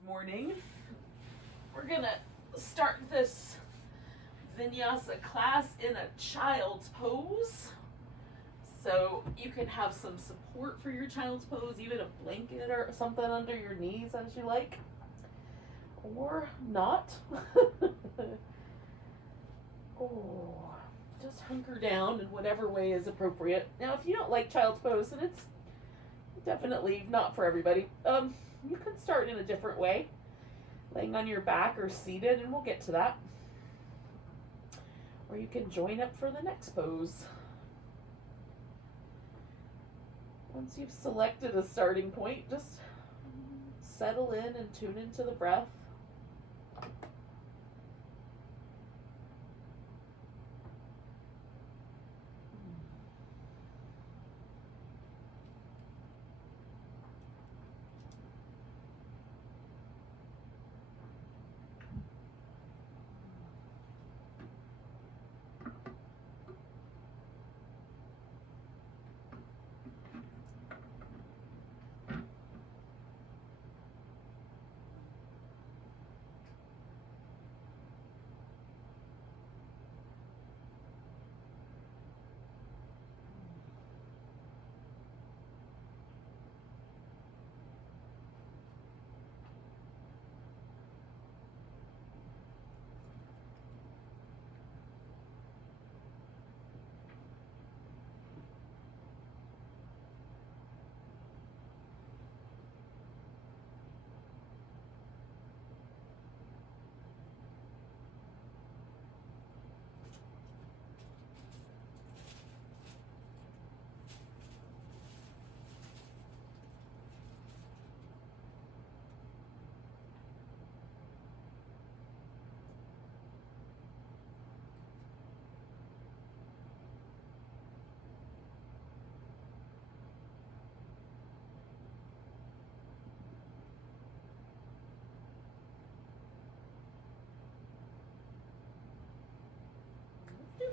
Good morning. We're gonna start this Vinyasa class in a child's pose. So you can have some support for your child's pose, even a blanket or something under your knees as you like. Or not. Oh, just hunker down in whatever way is appropriate. Now, if you don't like child's pose, then it's definitely not for everybody. You can start in a different way, laying on your back or seated, and we'll get to that. Or you can join up for the next pose. Once you've selected a starting point, just settle in and tune into the breath.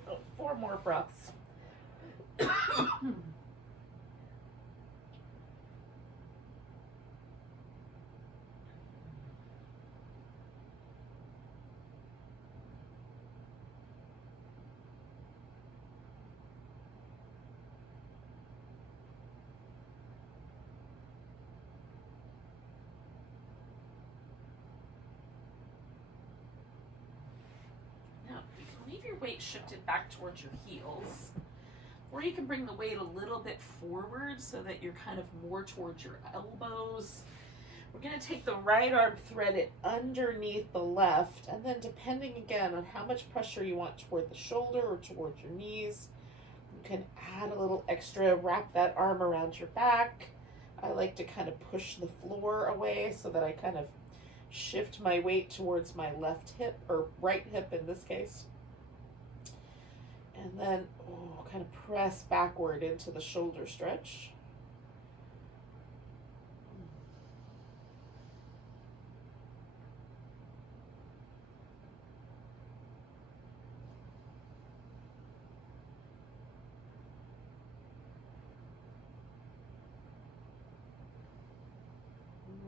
Oh, 4 more breaths. Now, you can leave your weight shifted back towards your heels, or you can bring the weight a little bit forward so that you're kind of more towards your elbows. We're going to take the right arm, thread it underneath the left, and then depending again on how much pressure you want toward the shoulder or towards your knees, you can add a little extra, wrap that arm around your back. I like to kind of push the floor away so that I kind of shift my weight towards my left hip, or right hip in this case. And then kind of press backward into the shoulder stretch.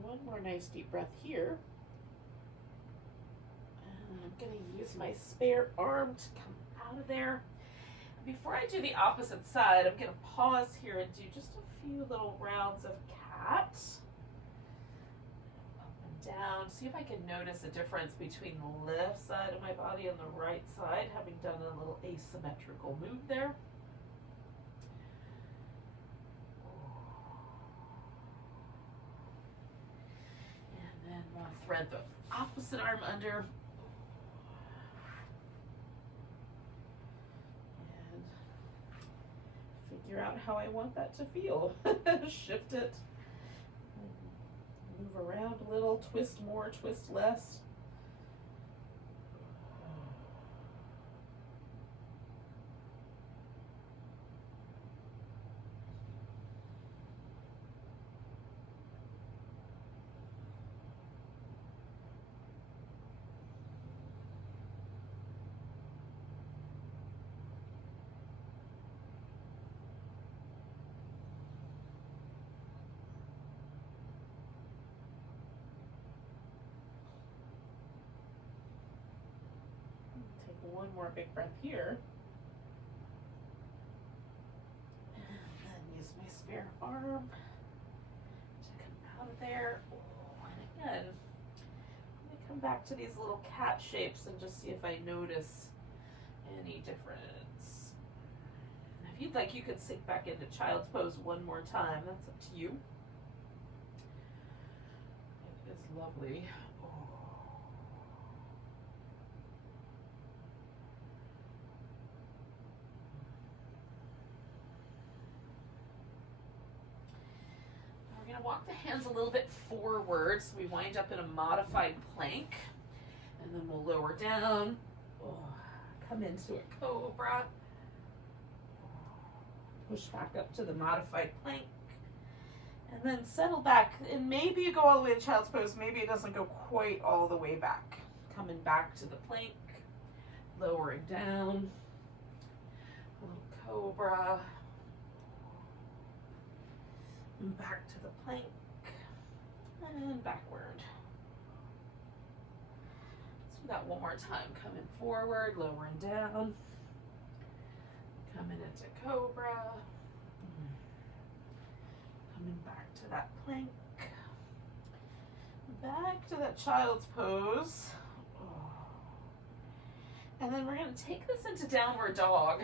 One more nice deep breath here. And I'm going to use my spare arm to come out of there. Before I do the opposite side, I'm going to pause here and do just a few little rounds of cat. Up and down. See if I can notice a difference between the left side of my body and the right side, having done a little asymmetrical move there. And then we'll thread the opposite arm under. Figure out how I want that to feel. Shift it. Move around a little, twist more, twist less. One more big breath here. And then use my spare arm to come out of there. Oh, and again, let me come back to these little cat shapes and just see if I notice any difference. And if you'd like, you could sink back into child's pose one more time. That's up to you. It is lovely. Walk the hands a little bit forward so we wind up in a modified plank, and then we'll lower down, come into a cobra, push back up to the modified plank, and then settle back. And maybe you go all the way to child's pose, maybe it doesn't go quite all the way back. Coming back to the plank, lowering down, a little cobra, and back to the plank, and backward. Let's do that one more time. Coming forward, lowering down, coming into cobra, coming back to that plank, back to that child's pose. And then we're going to take this into downward dog.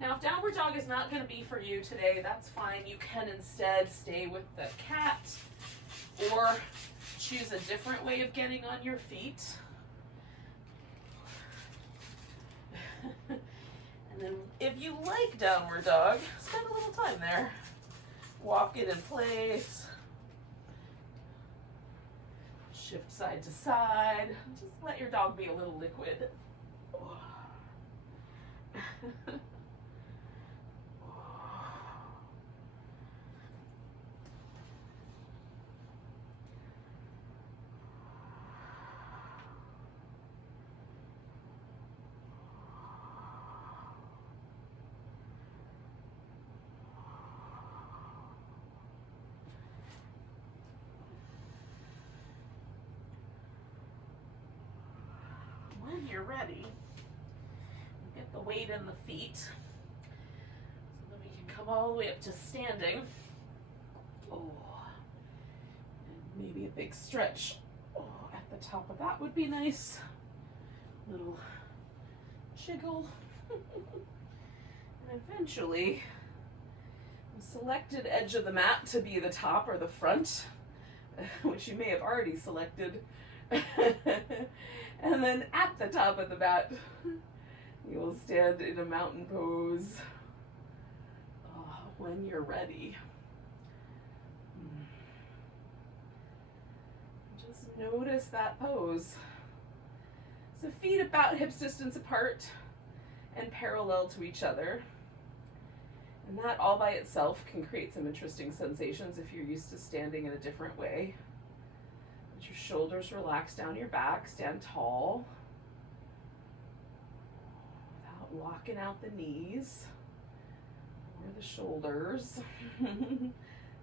Now, if downward dog is not going to be for you today, that's fine. You can instead stay with the cat or choose a different way of getting on your feet. And then if you like downward dog, spend a little time there. Walk it in place. Shift side to side. Just let your dog be a little liquid. When you're ready, get the weight in the feet so that we can come all the way up to standing. And maybe a big stretch at the top of that would be nice. Little jiggle. And eventually, the selected edge of the mat to be the top or the front, which you may have already selected. And then at the top of the mat, you will stand in a mountain pose when you're ready. Just notice that pose. So feet about hips distance apart and parallel to each other. And that all by itself can create some interesting sensations if you're used to standing in a different way. Let your shoulders relax down your back, stand tall without locking out the knees or the shoulders.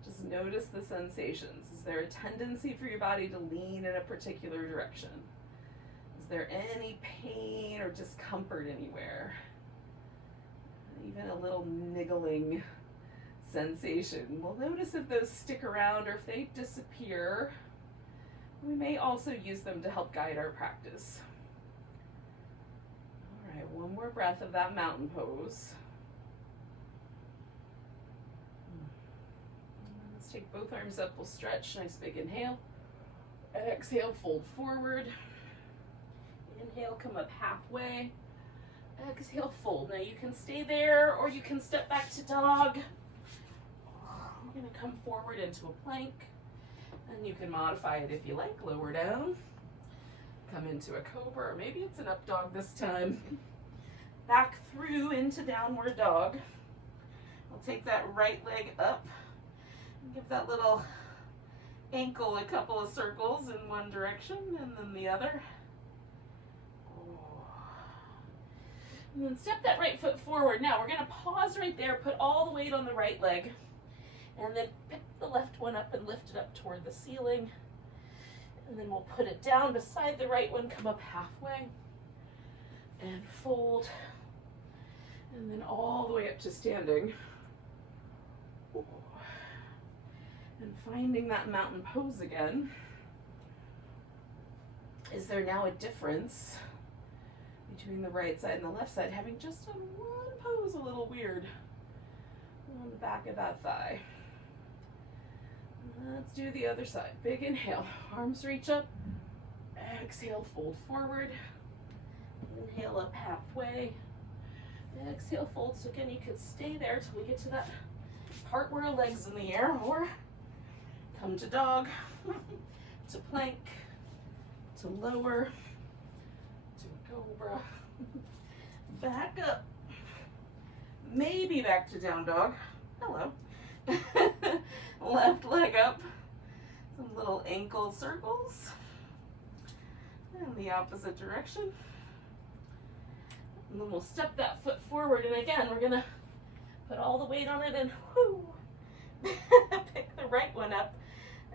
Just notice the sensations. Is there a tendency for your body to lean in a particular direction? Is there any pain or discomfort anywhere? Even a little niggling sensation. We'll notice if those stick around or if they disappear. We may also use them to help guide our practice. All right, one more breath of that mountain pose. Let's take both arms up, we'll stretch, nice big inhale. Exhale, fold forward. Inhale, come up halfway. Exhale, fold. Now you can stay there or you can step back to dog. We're going to come forward into a plank. And you can modify it if you like. Lower down. Come into a cobra, or maybe it's an up dog this time. Back through into downward dog. I'll take that right leg up and give that little ankle a couple of circles in one direction and then the other. And then step that right foot forward. Now we're going to pause right there, put all the weight on the right leg, and then pick the left one up and lift it up toward the ceiling. And then we'll put it down beside the right one, come up halfway, and fold, and then all the way up to standing. And finding that mountain pose again. Is there now a difference between the right side and the left side? Having just done one pose a little weird on the back of that thigh. Let's do the other side. Big inhale, arms reach up. Exhale, fold forward. Inhale up halfway. Exhale, fold. So again, you could stay there till we get to that part where our legs in the air, or come to dog, to plank, to lower, to cobra, back up, maybe back to down dog. Hello. Left leg up, some little ankle circles, and the opposite direction. And then we'll step that foot forward, and again, we're gonna put all the weight on it and whoo, pick the right one up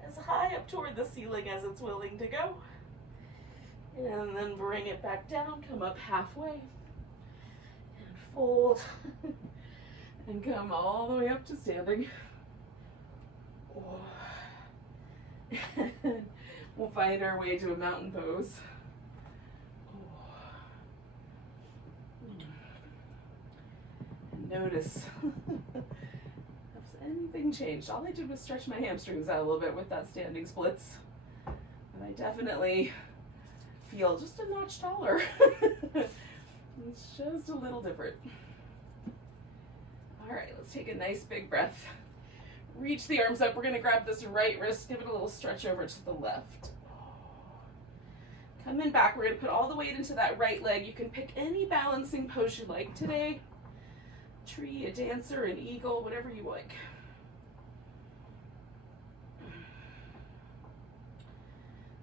as high up toward the ceiling as it's willing to go. And then bring it back down, come up halfway, and fold, and come all the way up to standing. We'll find our way to a mountain pose. And notice, has anything changed? All I did was stretch my hamstrings out a little bit with that standing splits. And I definitely feel just a notch taller. It's just a little different. All right, let's take a nice big breath. Reach the arms up. We're going to grab this right wrist, give it a little stretch over to the left. Coming back, we're going to put all the weight into that right leg. You can pick any balancing pose you like today. Tree, a dancer, an eagle, whatever you like.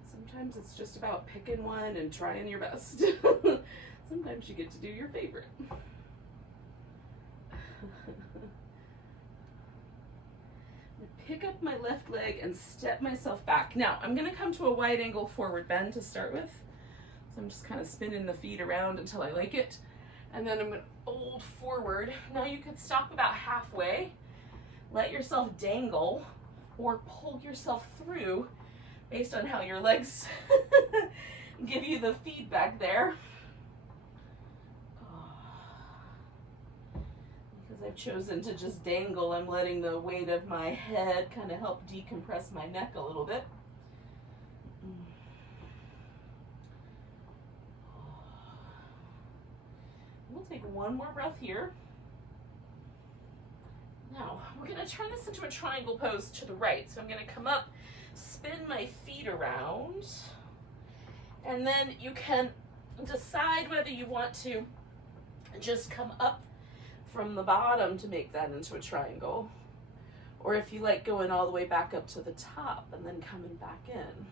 Sometimes it's just about picking one and trying your best. Sometimes you get to do your favorite. Pick up my left leg and step myself back. Now, I'm gonna come to a wide angle forward bend to start with. So I'm just kind of spinning the feet around until I like it. And then I'm gonna fold forward. Now you could stop about halfway, let yourself dangle, or pull yourself through based on how your legs give you the feedback there. I've chosen to just dangle. I'm letting the weight of my head kind of help decompress my neck a little bit. We'll take one more breath here. Now, we're going to turn this into a triangle pose to the right. So I'm going to come up, spin my feet around, and then you can decide whether you want to just come up from the bottom to make that into a triangle, or if you like going all the way back up to the top and then coming back in,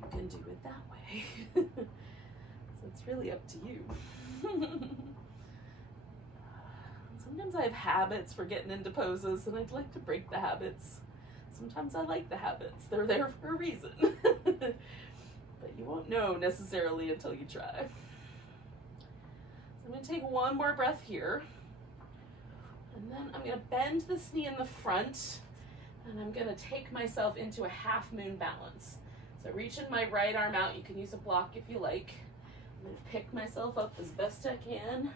you can do it that way. So it's really up to you. Sometimes I have habits for getting into poses, and I'd like to break the habits. Sometimes I like the habits. They're there for a reason. But you won't know necessarily until you try. So I'm going to take one more breath here. And then I'm going to bend this knee in the front, and I'm going to take myself into a half moon balance. So reaching my right arm out. You can use a block if you like. I'm going to pick myself up as best I can.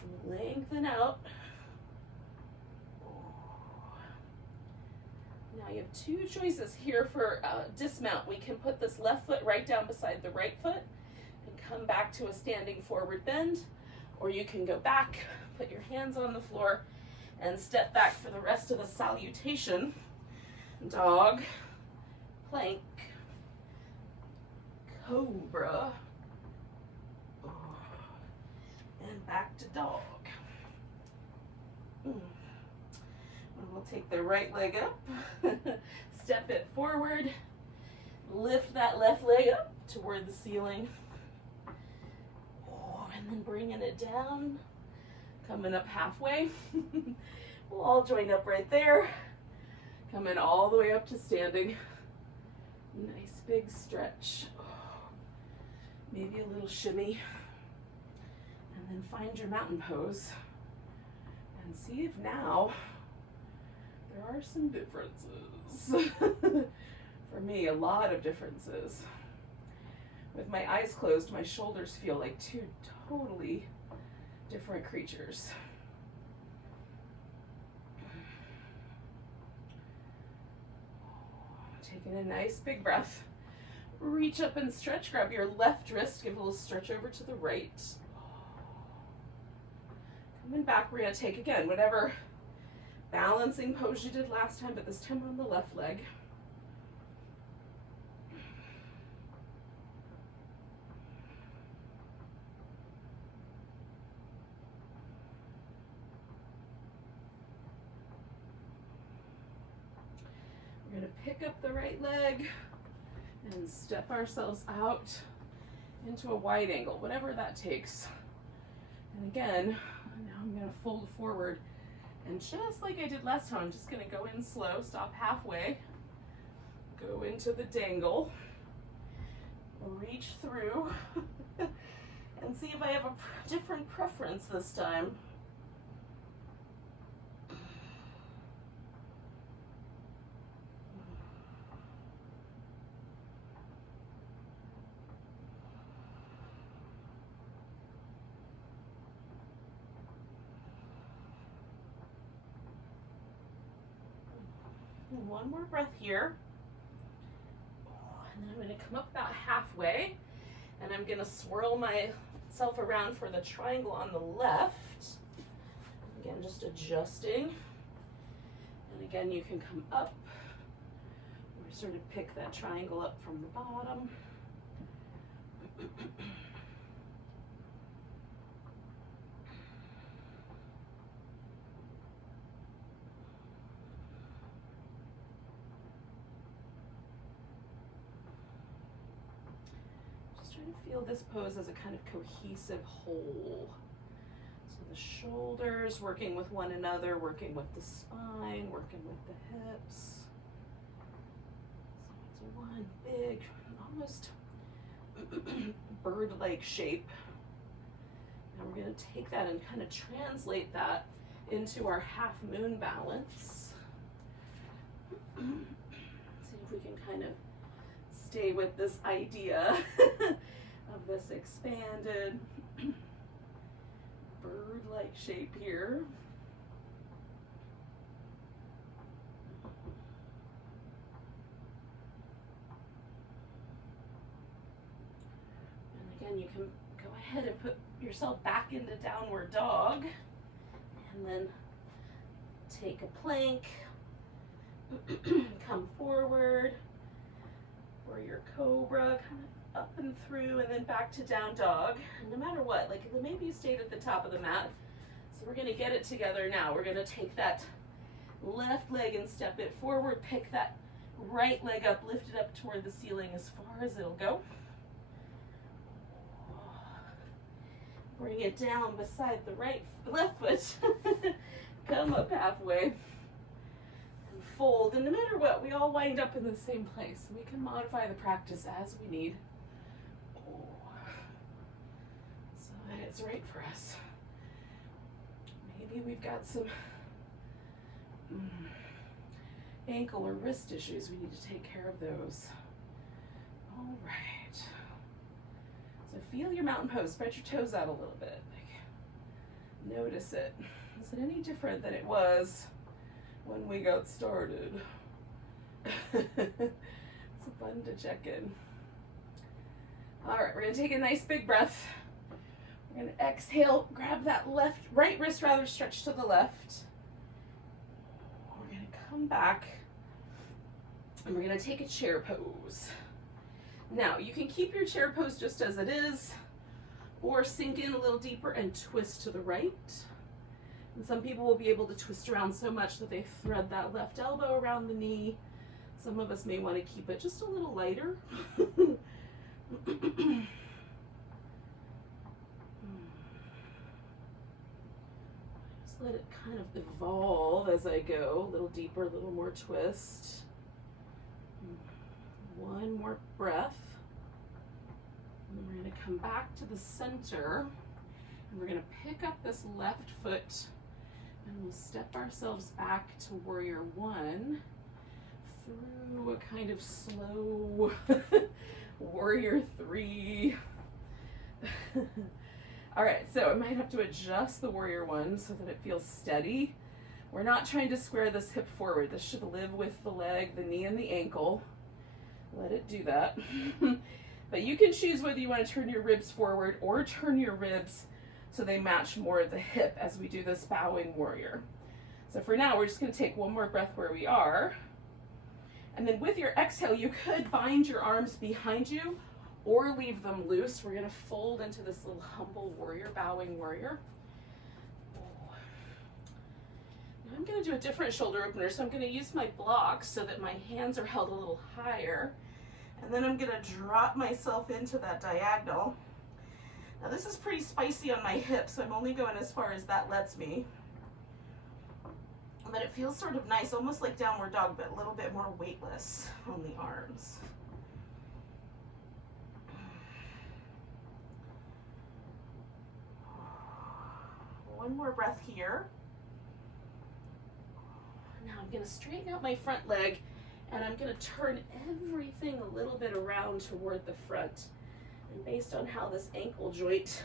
And lengthen out. Now you have two choices here for dismount. We can put this left foot right down beside the right foot and come back to a standing forward bend, or you can go back, put your hands on the floor, and step back for the rest of the salutation. Dog, plank, cobra, and back to dog. And we'll take the right leg up, step it forward, lift that left leg up toward the ceiling, and then bringing it down, coming up halfway. We'll all join up right there, coming all the way up to standing. Nice big stretch. Maybe a little shimmy. And then find your mountain pose and see if now there are some differences. For me, a lot of differences. With my eyes closed, my shoulders feel like two totally different creatures. Taking a nice big breath. Reach up and stretch. Grab your left wrist. Give a little stretch over to the right. Coming back, we're going to take again whatever balancing pose you did last time, but this time on the left leg. We're going to pick up the right leg and step ourselves out into a wide angle, whatever that takes. And again, now I'm going to fold forward. And just like I did last time, I'm just going to go in slow, stop halfway, go into the dangle, reach through, and see if I have a different preference this time. And one more breath here. And then I'm going to come up about halfway, and I'm going to swirl myself around for the triangle on the left. Again, just adjusting. And again, you can come up or sort of pick that triangle up from the bottom. Trying to feel this pose as a kind of cohesive whole. So the shoulders working with one another, working with the spine, working with the hips. So it's one big, almost bird-like shape. Now we're going to take that and kind of translate that into our half moon balance. See if we can kind of stay with this idea of this expanded bird-like shape here. And again, you can go ahead and put yourself back into downward dog, and then take a plank, come forward, or your cobra, kind of up and through, and then back to down dog. And no matter what, like maybe you stayed at the top of the mat, so we're going to get it together now. We're going to take that left leg and step it forward, pick that right leg up, lift it up toward the ceiling as far as it'll go. Bring it down beside the left foot. Come up halfway and fold. And no matter what, we all wind up in the same place. We can modify the practice as we need, so that it's right for us. Maybe we've got some ankle or wrist issues. We need to take care of those. All right. So feel your mountain pose. Spread your toes out a little bit. Notice it. Is it any different than it was when we got started? It's fun to check in. All right, we're gonna take a nice big breath. We're gonna exhale, grab that right wrist rather, stretch to the left. We're gonna come back and we're gonna take a chair pose. Now, you can keep your chair pose just as it is, or sink in a little deeper and twist to the right. And some people will be able to twist around so much that they thread that left elbow around the knee. Some of us may want to keep it just a little lighter. Just let it kind of evolve as I go, a little deeper, a little more twist. One more breath. And then we're going to come back to the center. We're going to pick up this left foot and we'll step ourselves back to warrior one through a kind of slow warrior three. All right, so I might have to adjust the warrior one so that it feels steady. We're not trying to square this hip forward. This should live with the leg, the knee, and the ankle. Let it do that. But you can choose whether you want to turn your ribs forward or turn your ribs so they match more of the hip as we do this bowing warrior. So for now, we're just going to take one more breath where we are. And then with your exhale, you could bind your arms behind you or leave them loose. We're going to fold into this little humble warrior, bowing warrior. Now I'm going to do a different shoulder opener. So I'm going to use my blocks so that my hands are held a little higher. And then I'm going to drop myself into that diagonal. Now this is pretty spicy on my hips, so I'm only going as far as that lets me. But it feels sort of nice, almost like downward dog, but a little bit more weightless on the arms. One more breath here. Now I'm going to straighten out my front leg, and I'm going to turn everything a little bit around toward the front. And based on how this ankle joint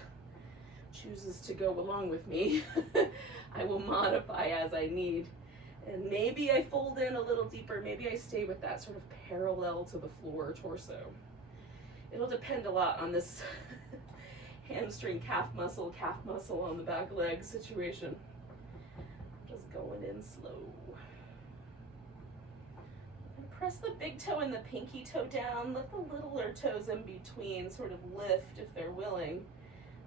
chooses to go along with me, I will modify as I need. And maybe I fold in a little deeper, maybe I stay with that sort of parallel to the floor torso. It'll depend a lot on this hamstring calf muscle on the back leg situation. Just going in slow. And press the big toe and the pinky toe down, let the littler toes in between sort of lift if they're willing,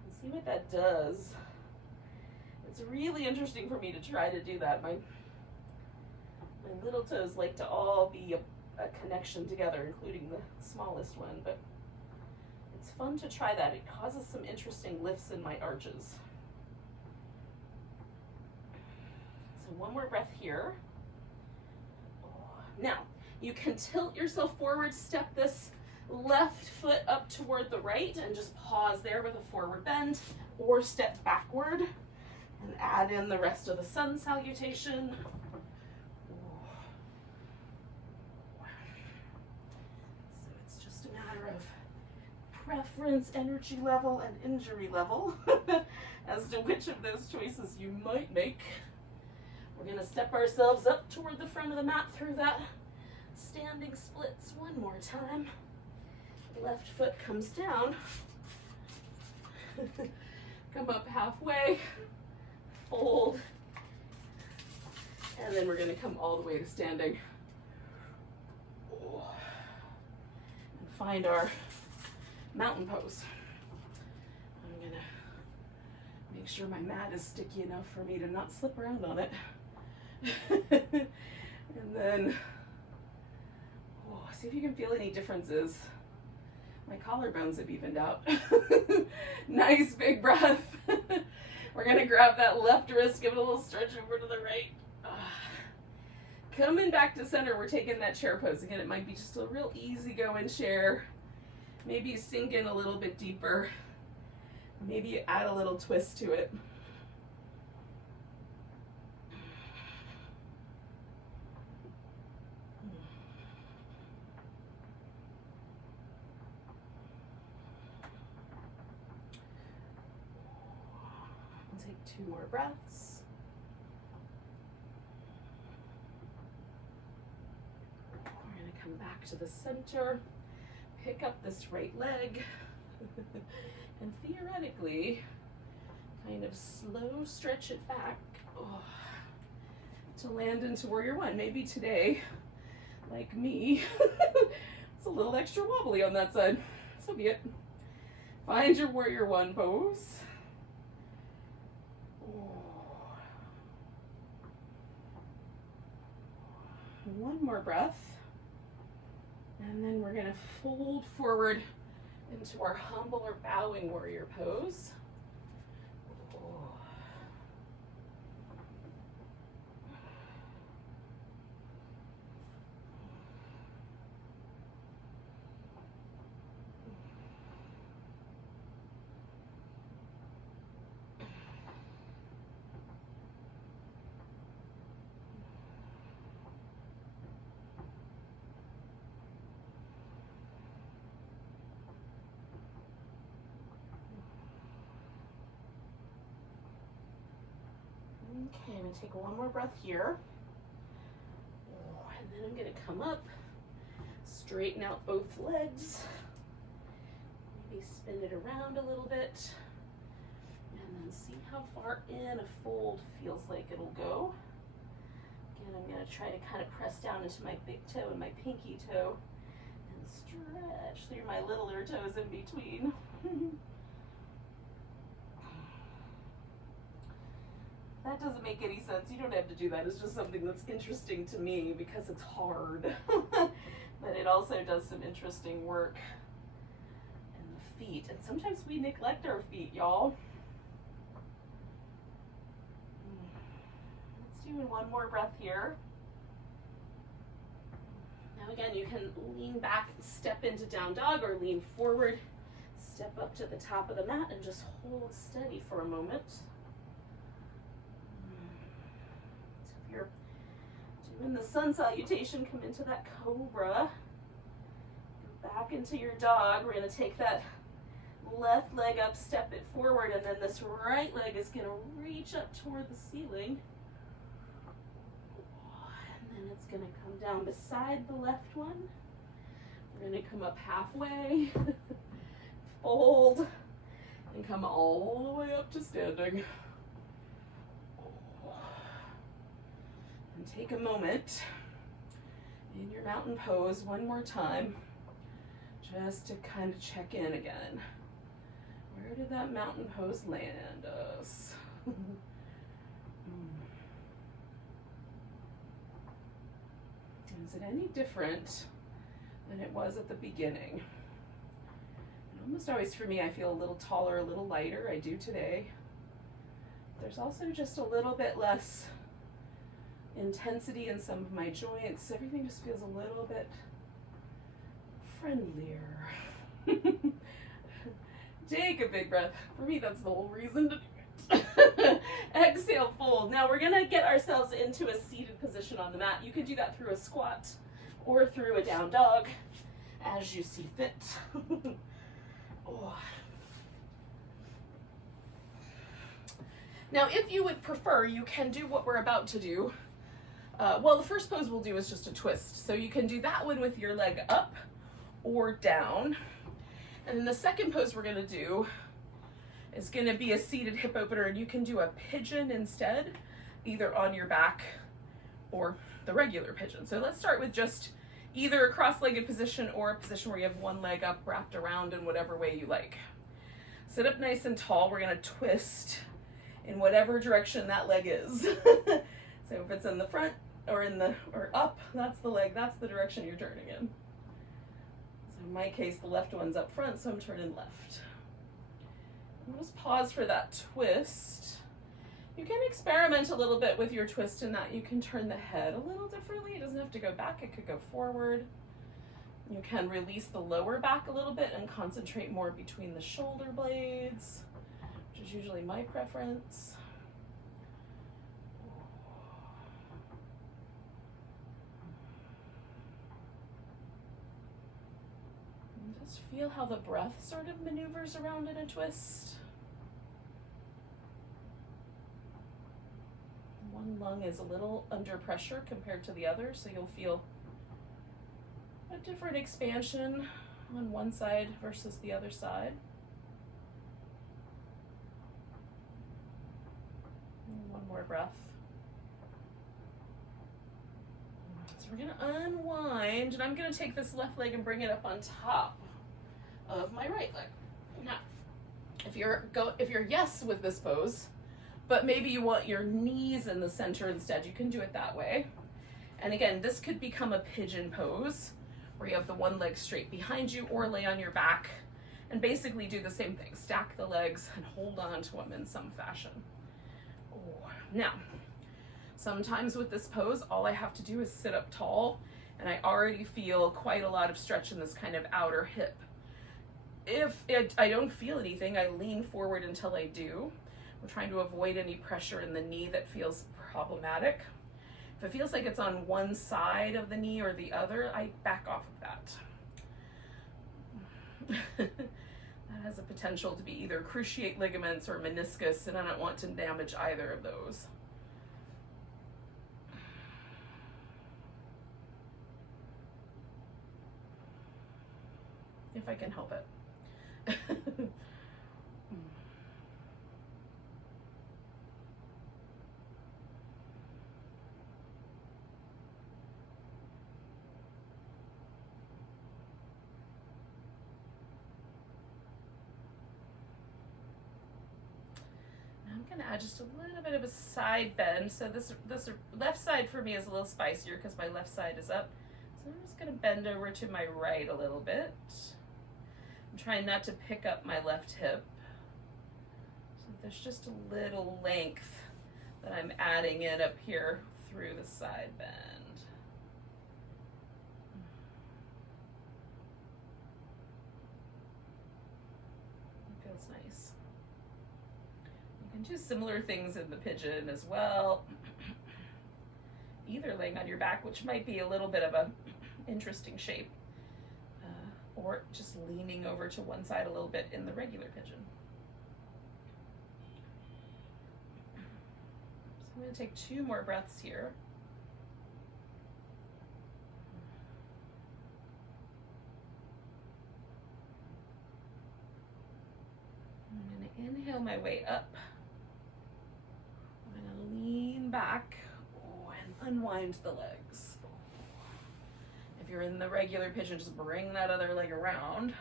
and see what that does. It's really interesting for me to try to do that. My little toes like to all be a connection together, including the smallest one, but it's fun to try that. It causes some interesting lifts in my arches. So one more breath here. Now, you can tilt yourself forward, step this left foot up toward the right, and just pause there with a forward bend, or step backward and add in the rest of the sun salutation. So it's just a matter of preference, energy level, and injury level as to which of those choices you might make. We're going to step ourselves up toward the front of the mat through that standing splits one more time. Left foot comes down. Come up halfway, fold, and then we're going to come all the way to standing. And find our mountain pose. I'm going to make sure my mat is sticky enough for me to not slip around on it. And then, see if you can feel any differences. My collarbones have evened out. Nice big breath. We're gonna grab that left wrist, give it a little stretch over to the right. Coming back to center, we're taking that chair pose. Again, it might be just a real easy going chair. Maybe you sink in a little bit deeper. Maybe you add a little twist to it. Take 2 more breaths. We're going to come back to the center, pick up this right leg, and theoretically, kind of slow stretch it back to land into warrior one. Maybe today, like me, it's a little extra wobbly on that side. So be it. Find your warrior one pose. One more breath, and then we're going to fold forward into our humble or bowing warrior pose. Okay, I'm gonna take one more breath here. And then I'm gonna come up, straighten out both legs, maybe spin it around a little bit, and then see how far in a fold feels like it'll go. Again, I'm gonna try to kind of press down into my big toe and my pinky toe and stretch through my littler toes in between. That doesn't make any sense. You don't have to do that. It's just something that's interesting to me because it's hard. But it also does some interesting work in the feet. And sometimes we neglect our feet, y'all. Let's do one more breath here. Now again, you can lean back and step into down dog, or lean forward, step up to the top of the mat and just hold steady for a moment. You're doing the sun salutation, come into that cobra, go back into your dog. We're going to take that left leg up, step it forward, and then this right leg is going to reach up toward the ceiling, and then it's going to come down beside the left one. We're going to come up halfway, fold, and come all the way up to standing. And take a moment in your mountain pose one more time, just to kind of check in again. Where did that mountain pose land us? Is it any different than it was at the beginning? And almost always for me, I feel a little taller, a little lighter. I do today. There's also just a little bit less intensity in some of my joints. Everything just feels a little bit friendlier. Take a big breath. For me, that's the whole reason to do it. Exhale, fold. Now we're gonna get ourselves into a seated position on the mat. You can do that through a squat or through a down dog, as you see fit. Oh. Now, if you would prefer, you can do what we're about to do. Well, the first pose we'll do is just a twist. So you can do that one with your leg up or down. And then the second pose we're gonna do is gonna be a seated hip opener, and you can do a pigeon instead, either on your back or the regular pigeon. So let's start with just either a cross-legged position or a position where you have one leg up wrapped around in whatever way you like. Sit up nice and tall. We're gonna twist in whatever direction that leg is. So if it's in the front or or up, that's the leg, that's the direction you're turning in. So in my case, the left one's up front, so I'm turning left. And just pause for that twist. You can experiment a little bit with your twist in that you can turn the head a little differently. It doesn't have to go back, it could go forward. You can release the lower back a little bit and concentrate more between the shoulder blades, which is usually my preference. And just feel how the breath sort of maneuvers around in a twist. One lung is a little under pressure compared to the other, so you'll feel a different expansion on one side versus the other side. And one more breath. So we're gonna unwind, and I'm gonna take this left leg and bring it up on top of my right leg. Now, if you're yes with this pose, but maybe you want your knees in the center instead, you can do it that way. And again, this could become a pigeon pose where you have the one leg straight behind you, or lay on your back and basically do the same thing. Stack the legs and hold on to them in some fashion. Oh. Now, sometimes with this pose, all I have to do is sit up tall, and I already feel quite a lot of stretch in this kind of outer hip. If I don't feel anything, I lean forward until I do. I'm trying to avoid any pressure in the knee that feels problematic. If it feels like it's on one side of the knee or the other, I back off of that. That has a potential to be either cruciate ligaments or meniscus, and I don't want to damage either of those. if I can help it. I'm gonna add just a little bit of a side bend. So this left side for me is a little spicier because my left side is up. So I'm just gonna bend over to my right a little bit. I'm trying not to pick up my left hip. So there's just a little length that I'm adding in up here through the side bend. It feels nice. You can do similar things in the pigeon as well. Either laying on your back, which might be a little bit of a interesting shape, or just leaning over to one side a little bit in the regular pigeon. So I'm going to take 2 more breaths here. I'm going to inhale my way up. I'm going to lean back and unwind the legs. If you're in the regular pigeon, just bring that other leg around.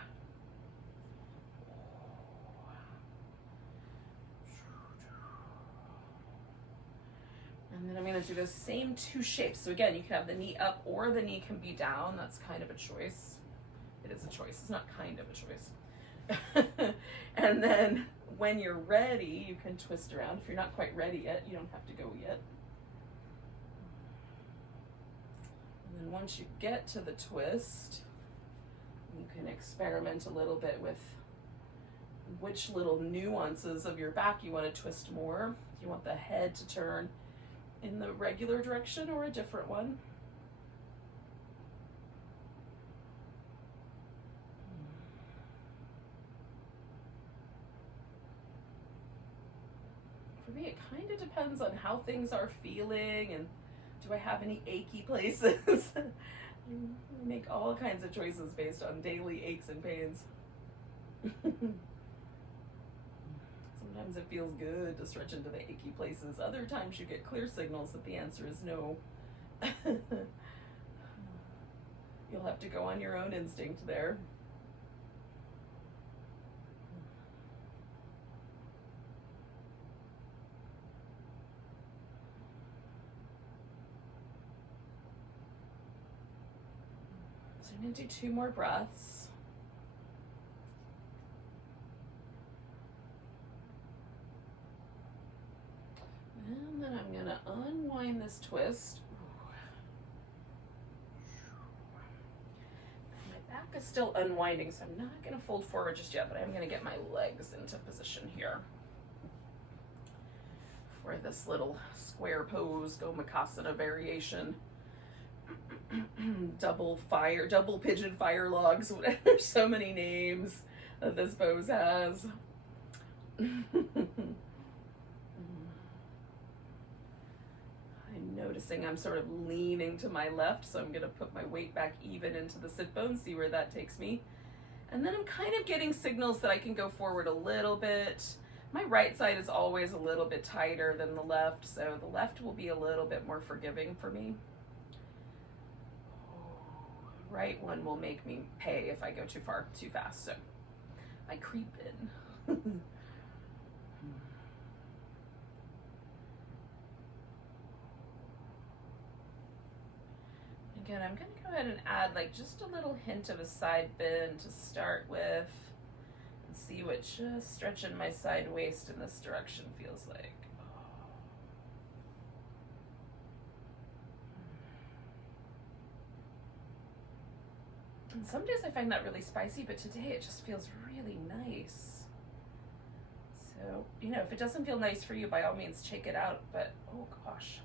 And then I'm going to do those same 2 shapes. So again, you can have the knee up or the knee can be down. That's kind of a choice. It is a choice. It's not kind of a choice. And then when you're ready, you can twist around. If you're not quite ready yet, you don't have to go yet. And once you get to the twist, you can experiment a little bit with which little nuances of your back you want to twist more. Do you want the head to turn in the regular direction or a different one? For me, it kind of depends on how things are feeling and do I have any achy places? I make all kinds of choices based on daily aches and pains. Sometimes it feels good to stretch into the achy places. Other times you get clear signals that the answer is no. You'll have to go on your own instinct there. I'm going to do 2 more breaths. And then I'm going to unwind this twist. My back is still unwinding, so I'm not going to fold forward just yet, but I'm going to get my legs into position here for this little square pose, Gomakasana variation. Double pigeon fire logs, there's so many names that this pose has. I'm noticing I'm sort of leaning to my left, so I'm going to put my weight back even into the sit bone, see where that takes me. And then I'm kind of getting signals that I can go forward a little bit. My right side is always a little bit tighter than the left, so the left will be a little bit more forgiving for me. Right one will make me pay if I go too fast, so I creep in. Again, I'm going to go ahead and add like just a little hint of a side bend to start with and see what just stretching my side waist in this direction feels like. And some days I find that really spicy, but today it just feels really nice. So, you know, if it doesn't feel nice for you, by all means, check it out, but oh gosh.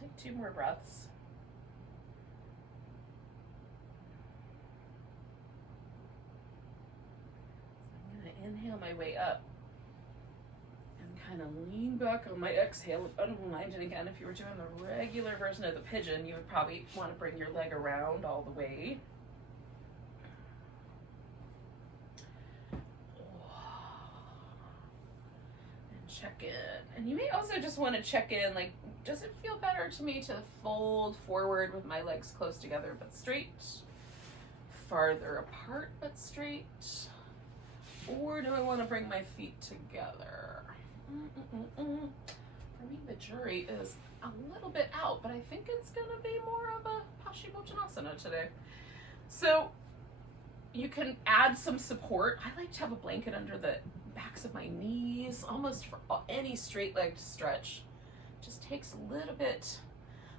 take 2 more breaths. I'm going to inhale my way up and kind of lean back on my exhale. Unwind. And again, if you were doing the regular version of the pigeon, you would probably want to bring your leg around all the way. Check in. And you may also just want to check in, like, does it feel better to me to fold forward with my legs close together but straight? Farther apart but straight? Or do I want to bring my feet together? For me, the jury is a little bit out, but I think it's going to be more of a Paschimottanasana today. So you can add some support. I like to have a blanket under the backs of my knees, almost for any straight-legged stretch. Just takes a little bit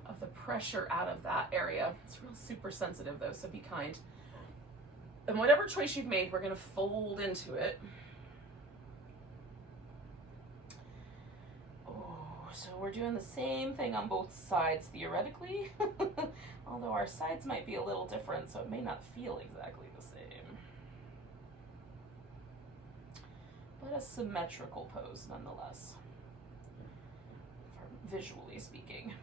of the pressure out of that area. It's real super sensitive though, so be kind. And whatever choice you've made, we're going to fold into it. Oh, so we're doing the same thing on both sides theoretically, although our sides might be a little different, so it may not feel exactly the same. But a symmetrical pose nonetheless, visually speaking.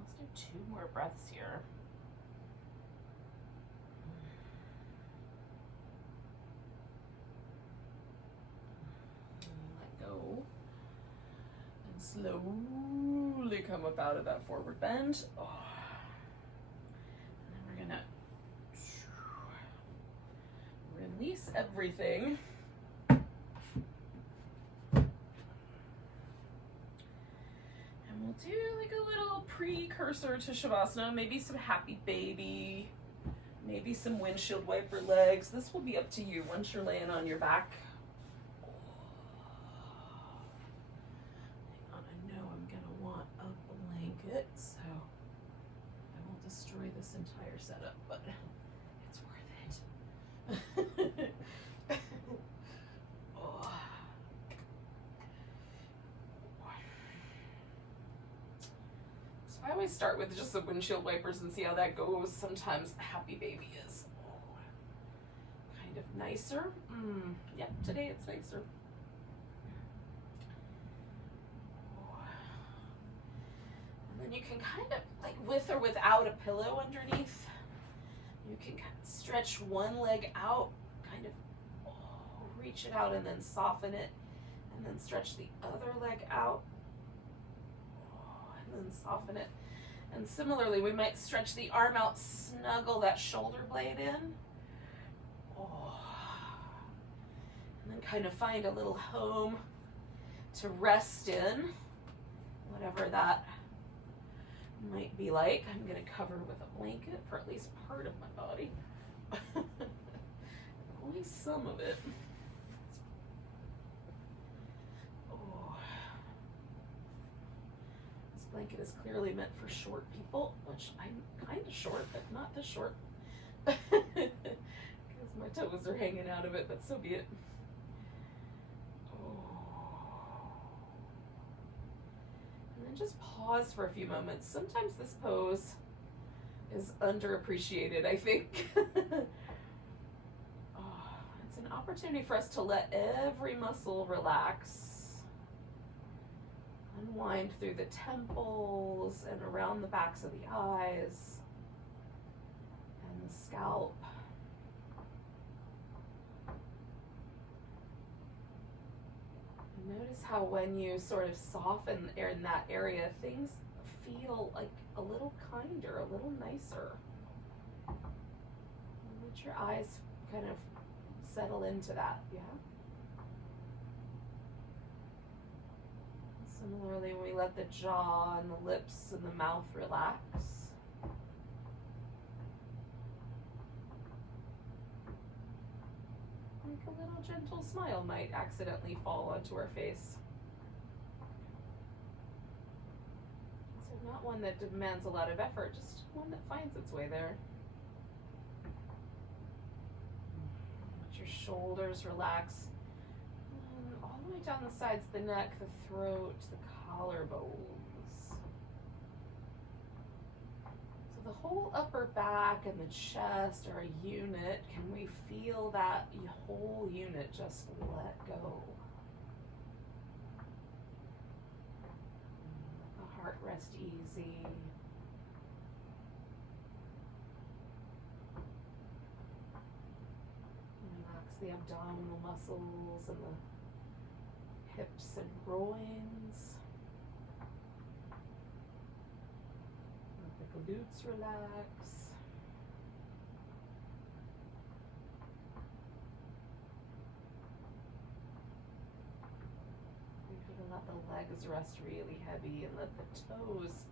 Let's do 2 more breaths here. Let go. And slowly come up out of that forward bend. Oh. And then we're gonna release everything. We'll do like a little precursor to Shavasana, maybe some happy baby, maybe some windshield wiper legs. This will be up to you once you're laying on your back. Hang on, I know I'm gonna want a blanket, so I won't destroy this entire setup, but it's worth it. I always start with just the windshield wipers and see how that goes. Sometimes happy baby is kind of nicer. Yep, today it's nicer. And then you can kind of, like with or without a pillow underneath, you can kind of stretch one leg out, kind of reach it out and then soften it, and then stretch the other leg out. And soften it. And similarly, we might stretch the arm out, snuggle that shoulder blade in. And then kind of find a little home to rest in, whatever that might be like. I'm going to cover with a blanket for at least part of my body. Only some of it. Blanket is clearly meant for short people, which I'm kind of short, but not this short. Because my toes are hanging out of it, but so be it. And then just pause for a few moments. Sometimes this pose is underappreciated, I think. It's an opportunity for us to let every muscle relax. Unwind through the temples and around the backs of the eyes and the scalp. Notice how when you sort of soften in that area, things feel like a little kinder, a little nicer. Let your eyes kind of settle into that, yeah? Similarly, when we let the jaw and the lips and the mouth relax. Like a little gentle smile might accidentally fall onto our face. So not one that demands a lot of effort, just one that finds its way there. Let your shoulders relax. All the way down the sides of the neck, the throat, the collarbones. So the whole upper back and the chest are a unit. Can we feel that whole unit just let go? The heart rest easy. Relax the abdominal muscles and the hips and groins. Let the glutes relax. You can let the legs rest really heavy and let the toes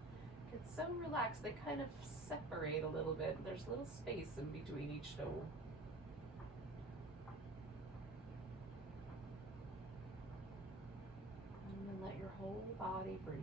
get so relaxed they kind of separate a little bit. There's a little space in between each toe. Let your whole body breathe.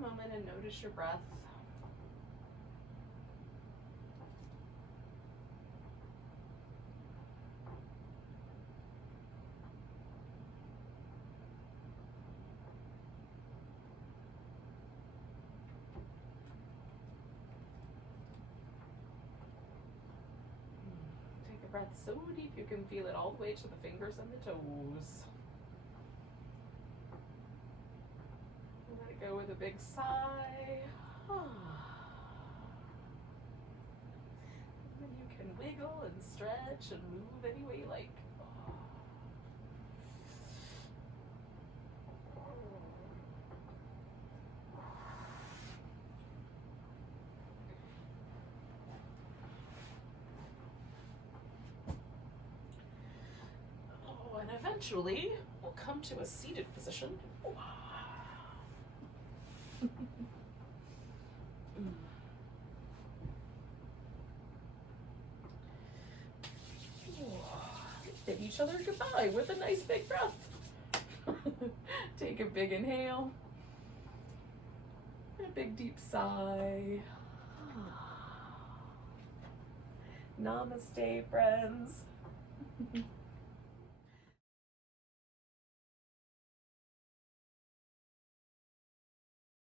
Moment and notice your breath. breath so deep you can feel it all the way to the fingers and the toes. Let it go with a big sigh. And then you can wiggle and stretch and move any way you like. And eventually we'll come to a seated position. Bid each other goodbye with a nice big breath. Take a big inhale. And a big deep sigh. Namaste, friends.